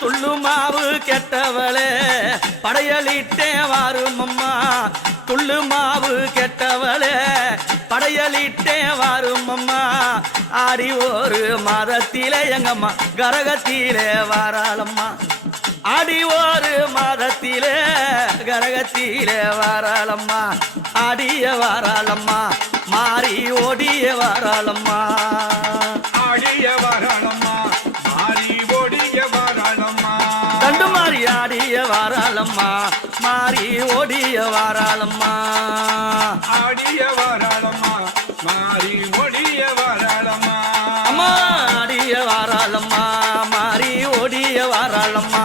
துள்ளு மாவு கெட்டவளே படையலிட்டே வாரும் அம்மா துள்ளு மாவு கெட்டவளே படையலிட்டே வாரும் அம்மா ஆடி ஒரு மாதத்திலே எங்கம்மா கரகத்திலே வாராளம்மா ஆடி ஒரு மாதத்திலே கரகத்திலே வாராளம்மா ஆடிய வாராளம்மா மாறி ஓடிய வாராளம்மா ஆடிய வாராளம்மா மாறி ஓடிய வாராளம்மா தண்டு மாறி ஆடிய வாராளம்மா மாறி ஓடிய வாராளம்மா ஆடிய வாராளம்மா மாறி ஓடிய வாராளம்மா அம்மா ஆடிய வாராளம்மா மாறி ஓடிய வாராளம்மா